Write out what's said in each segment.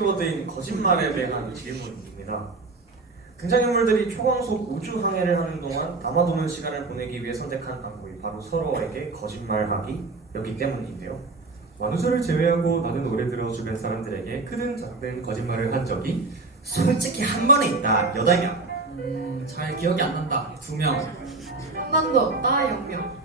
키워드인 거짓말에 대한 질문입니다. 등장인물들이 초광속 우주 항해를 하는 동안 남아도는 시간을 보내기 위해 선택한 방법이 바로 서로에게 거짓말하기였기 때문인데요. 만우절을 제외하고 나는 올해 들어 주변 사람들에게 크든 작든 거짓말을 한 적이 솔직히 한 번에 있다 8명. 잘 기억이 안 난다. 2명. 한 번도 없다 0명.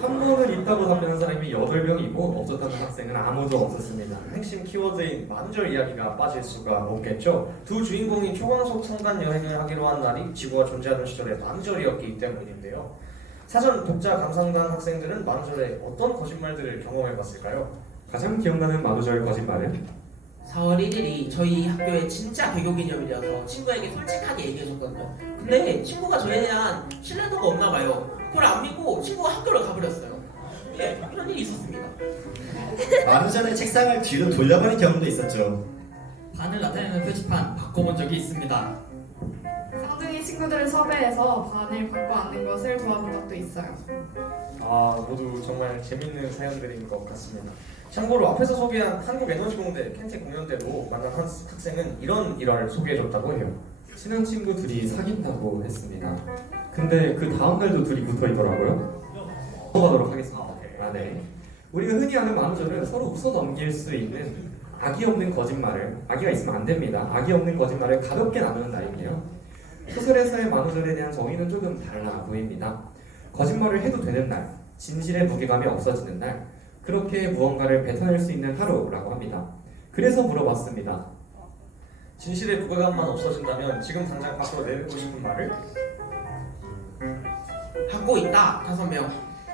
한 번은 있다고 답변한 사람이 8명이고 없었다는 학생은 아무도 없었습니다. 핵심 키워드인 만우절 이야기가 빠질 수가 없겠죠. 두 주인공이 초광속 성간 여행을 하기로 한 날이 지구가 존재하던 시절의 만우절이었기 때문인데요. 사전 독자 감상단 학생들은 만우절에 어떤 거짓말들을 경험해봤을까요? 가장 기억나는 만우절 거짓말은 4월 1일이 저희 학교의 진짜 개교 기념일이어서 친구에게 솔직하게 얘기해줬거든요. 근데 친구가 저에 대한 신뢰도가 없나 봐요. 그걸 안 믿고 친구가 학교를 가버렸어요. 예, 이런 일이 있었습니다. 만우절에 책상을 뒤로 돌려버린 경우도 있었죠. 반을 나타내는 표지판 바꿔본 적이 있습니다. 쌍둥이 친구들을 섭외해서 반을 바꿔 앉는 것을 도와본 적도 있어요. 모두 정말 재밌는 사연들인 것 같습니다. 참고로 앞에서 소개한 한국에너지공대 캔팅 공연 때도 만난 한 학생은 이런 일화를 소개해줬다고 해요. 친한 친구 둘이 사귄다고 했습니다. 근데 그 다음날도 둘이 붙어있더라고요. 넘어가도록 하겠습니다. 네. 우리가 흔히 하는 만우절은 서로 웃어 넘길 수 있는 악의 없는 거짓말을, 악의가 있으면 안 됩니다. 악의 없는 거짓말을 가볍게 나누는 날이에요. 소설에서의 만우절에 대한 정의는 조금 달라 보입니다. 거짓말을 해도 되는 날, 진실의 무게감이 없어지는 날, 그렇게 무언가를 뱉어낼 수 있는 하루라고 합니다. 그래서 물어봤습니다. 진실의 무게감만 없어진다면 지금 당장 밖으로 내뱉고 싶은 말을? 갖고 있다 5명.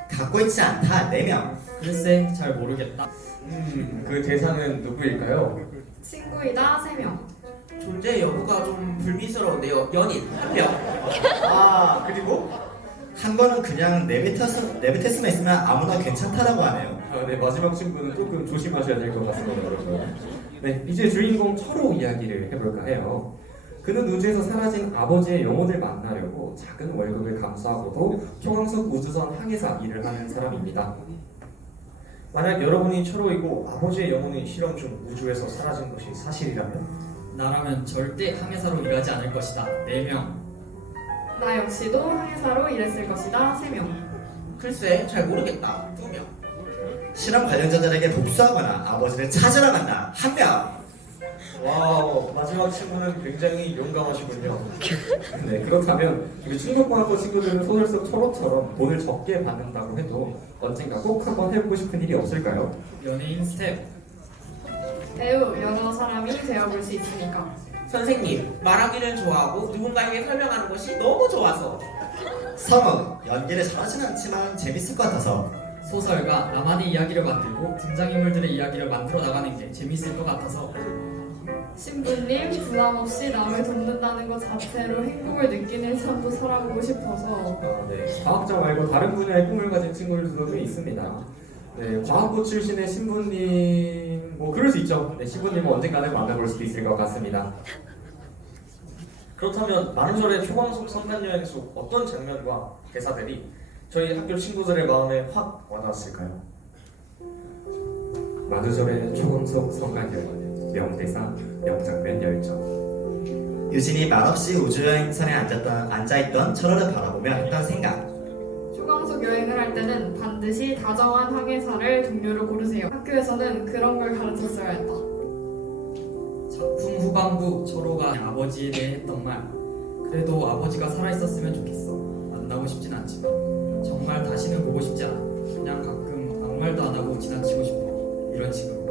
갖고 있지 않다 4명. 글쎄, 잘 모르겠다. 그 대상은 누구일까요? 친구이다 3명. 존재 여부가 좀 불미스러운데요. 연인 1명. 그리고? 한 번은 그냥 내뱉었으면 있으면 아무나 괜찮다라고 하네요. 네, 마지막 친구는 조금 조심하셔야 될 것 같습니다, 여러분. 네, 이제 주인공 철호 이야기를 해볼까 해요. 그는 우주에서 사라진 아버지의 영혼을 만나려고 작은 월급을 감수하고도 초광속 우주선 항해사 일을 하는 사람입니다. 만약 여러분이 철호이고 아버지의 영혼이 실험 중 우주에서 사라진 것이 사실이라면? 나라면 절대 항해사로 일하지 않을 것이다. 4명. 나 역시도 항해사로 일했을 것이다 3명. 글쎄 잘 모르겠다 2명. 실험 관련자들에게 복수하거나 아버지를 찾으러 간다 1명. 와우, 마지막 친구는 굉장히 용감하시군요. 네, 그렇다면 우리 충격과학과 친구들은 소설 속 철호처럼 돈을 적게 받는다고 해도 언젠가 꼭 한번 해보고 싶은 일이 없을까요? 연예인 스텝. 배우, 여러 사람이 되어볼 수 있으니까. 선생님 말하기를 좋아하고 누군가에게 설명하는 것이 너무 좋아서. 성우, 연기를 잘하진 않지만 재밌을 것 같아서. 소설가, 나만의 이야기를 만들고 등장인물들의 이야기를 만들어 나가는 게 재밌을 것 같아서. 신부님, 부담 없이 남을 돕는다는 것 자체로 행복을 느끼는 삶도 살아보고 싶어서. 네, 과학자 말고 다른 분야의 꿈을 가진 친구들도 꽤 있습니다. 네, 과학부 출신의 신부님, 그럴 수 있죠. 네, 신부님은 언젠가는 만나볼 수도 있을 것 같습니다. 그렇다면 만우절의 초광속 성간여행 속 어떤 장면과 대사들이 저희 학교 친구들의 마음에 확 와닿았을까요? 만우절의 초광속 성간여행, 명대사, 명장면 열정. 유진이 말없이 우주여행선에 앉아있던 철호를 바라보며 했던 생각. 초광속 여행을 할 때는 반드시 다정한 항해사를 동료로 고르세요. 학교에서는 그런 걸 가르쳤어야 했다. 작품 후반부 철호가 아버지에 대해 했던 말. 그래도 아버지가 살아있었으면 좋겠어. 만나고 싶진 않지만 정말 다시는 보고 싶지 않아. 그냥 가끔 아무 말도 안 하고 지나치고 싶어. 이런 식으로.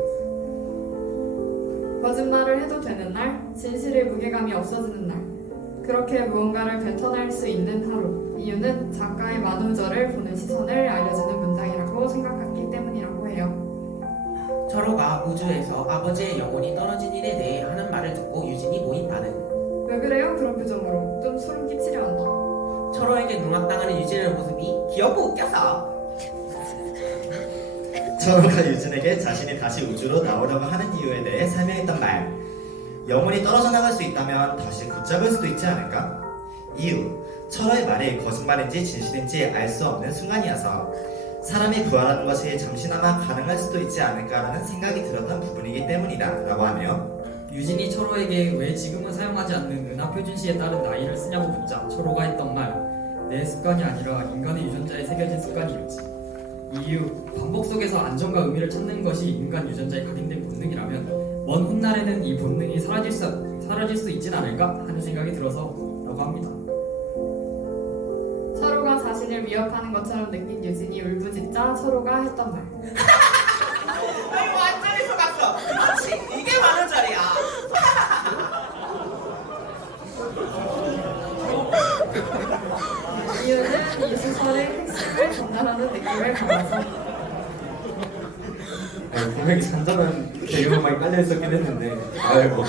거짓말을 해도 되는 날, 진실의 무게감이 없어지는 날. 그렇게 무언가를 뱉어낼 수 있는 하루. 이유는 작가의 만우절을 보는 시선을 알려주는 문장이라고 생각했기 때문이라고 해요. 철호가 우주에서 아버지의 영혼이 떨어진 일에 대해 하는 말을 듣고 유진이 모인 반응. 왜 그래요? 그런 표정으로. 좀 소름 끼치려 한다. 철호에게 농락당하는 유진의 모습이 귀엽고 웃겨서. 철호가 유진에게 자신이 다시 우주로 나오려고 하는 이유에 대해 설명했던 말. 영혼이 떨어져 나갈 수 있다면 다시 붙잡을 수도 있지 않을까? 이유. 철호의 말이 거짓말인지 진실인지 알 수 없는 순간이어서 사람이 부활하는 것이 잠시나마 가능할 수도 있지 않을까라는 생각이 들었던 부분이기 때문이다 라고 하네요. 유진이 철호에게 왜 지금은 사용하지 않는 은하표준시에 따른 나이를 쓰냐고 묻자 철호가 했던 말 내 습관이 아니라 인간의 유전자에 새겨진 습관이었지. 이유 반복 속에서 안정과 의미를 찾는 것이 인간 유전자에 각인된 본능이라면 먼 훗날에는 이 본능이 사라질 수 있진 않을까 하는 생각이 들어서라고 합니다. 철호가 자신을 위협하는 것처럼 느낀 유진이 울부짖자 철호가 했던 말. 아이고 완전히 속았어. 그렇지. 이게 만원짜리야. 이유는 이 소설의 핵심을 전달하는 느낌을 담아서. 분명히 잔잔한 배경음악이 깔려 있었긴 했는데, 아이고.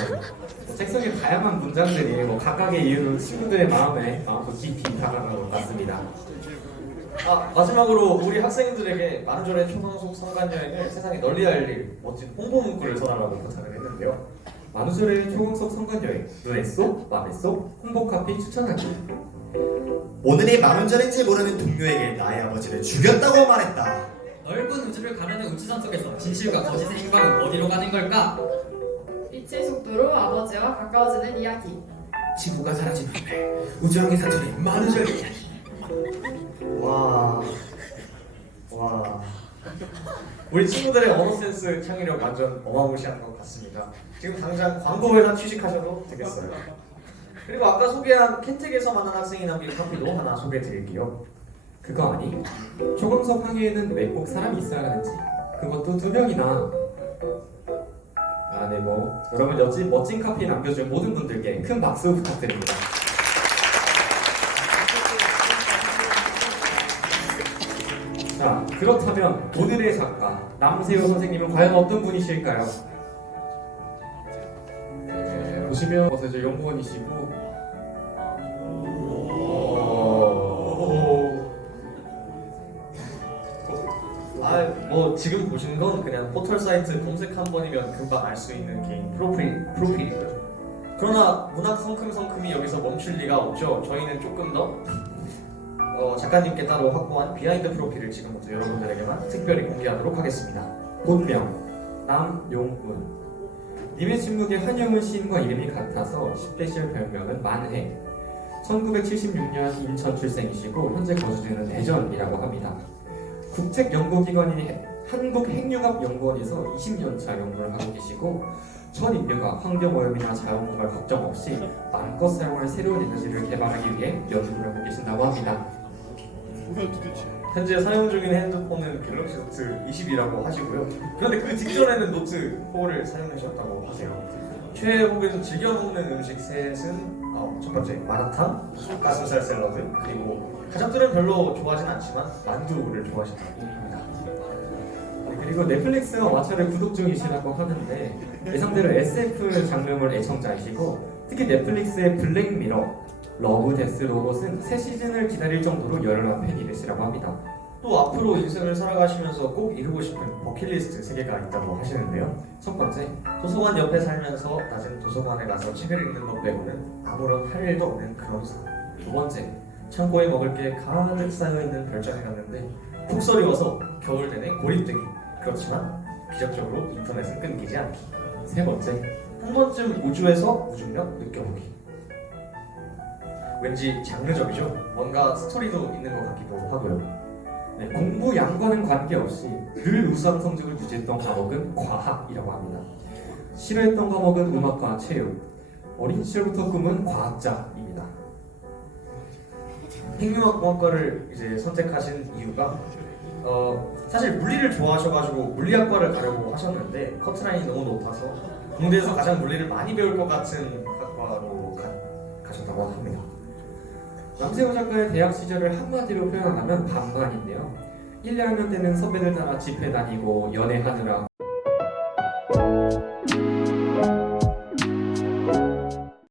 책속에 다양한 문장들이 각각의 이유로 친구들의 마음에 깊이 다가간 것 같습니다. 마지막으로 우리 학생들에게 만우절의 초강속 성간 여행을 세상에 널리 알릴 멋진 홍보 문구를 써달라고 부탁을 했는데요. 만우절의 초강석 성간여행, 눈에 쏙, 맘에 쏙, 홍보 카피 추천하기. 오늘이 만원절인지 모르는 동료에게 나의 아버지를 죽였다고 말했다. 넓은 우주를 가르는 우주선 속에서 진실과 거짓의 행방은 어디로 가는 걸까? 빛의 속도로 아버지와 가까워지는 이야기. 지구가 사라진 훗날 우주항에 사투린 만우절 이야기. 와. 우리 친구들의 언어 센스 창의력 완전 어마무시한 것 같습니다. 지금 당장 광고회사 취직하셔도 되겠어요. 그리고 아까 소개한 켄텍에서 만난 학생이 남긴 카피도 하나 소개해드릴게요. 그거 아니? 초강석 항해에는 왜 꼭 사람이 있어야 하는지, 그것도 2명이나. 네, 여러분 멋진 카피 남겨준 모든 분들께 큰 박수 부탁드립니다. 자, 그렇다면 오늘의 작가 남세호 선생님은 과연 어떤 분이실까요? 네, 보시면 이제 연구원이시고 지금 보시는 건 그냥 포털 사이트 검색 한 번이면 금방 알 수 있는 개인 프로필이고요. 그러나 문학 성큼성큼이 여기서 멈출 리가 없죠. 저희는 조금 더 작가님께 따로 확보한 비하인드 프로필을 지금부터 여러분들에게만 특별히 공개하도록 하겠습니다. 본명 남용운. 님의 침묵에 한용운 시인과 이름이 같아서 10대 시절 별명은 만해. 1976년 인천 출생이시고 현재 거주 중은 대전이라고 합니다. 국책연구기관인 한국핵융합연구원에서 20년차 연구를 하고 계시고 전 인류가 환경오염이나 자연고갈 걱정 없이 마음껏 사용할 새로운 에너지를 개발하기 위해 연구를 하고 계신다고 합니다. 현재 사용 중인 핸드폰은 갤럭시 노트 20이라고 하시고요. 그런데 그 직전에는 노트 4를 사용하셨다고 하세요. 최애 혹은 즐겨 먹는 음식 셋은 첫 번째 마라탕, 가슴살 샐러드, 그리고 가족들은 별로 좋아하진 않지만 만두를 좋아하신다고 합니다. 그리고 넷플릭스와 왓챠를 구독 중이시라고 하는데 예상대로 SF 장르물 애청자이시고 특히 넷플릭스의 블랙미러, 러브 데스 로봇은 새 시즌을 기다릴 정도로 열혈한 팬이시라고 합니다. 또 앞으로 인생을 살아가시면서 꼭 이루고 싶은 버킷리스트 3개가 있다고 하시는데요. 첫 번째, 도서관 옆에 살면서 낮은 도서관에 가서 책을 읽는 것 빼고는 아무런 할 일도 없는 그런 삶. 두 번째, 창고에 먹을 게 가득 쌓여있는 별장에 갔는데 푹 서리워서 겨울 내내 고립되기. 그렇지만 기적적으로 인터넷은 끊기지 않기. 세 번째, 한 번쯤 우주에서 무중력 느껴보기. 왠지 장르적이죠? 뭔가 스토리도 있는 것 같기도 하고요. 네, 공부 양과는 관계없이 늘 우수한 성적을 유지했던 과목은 과학이라고 합니다. 싫어했던 과목은 음악과 체육, 어린 시절부터 꿈은 과학자입니다. 핵융합공학과를 이제 선택하신 이유가 사실 물리를 좋아하셔가지고 물리학과를 가려고 하셨는데 커트라인이 너무 높아서 공대에서 가장 물리를 많이 배울 것 같은 학과로 가셨다고 합니다. 남세호 작가의 대학 시절을 한마디로 표현하면 반반인데요. 1, 2학년 때는 선배들 따라 집회 다니고 연애하느라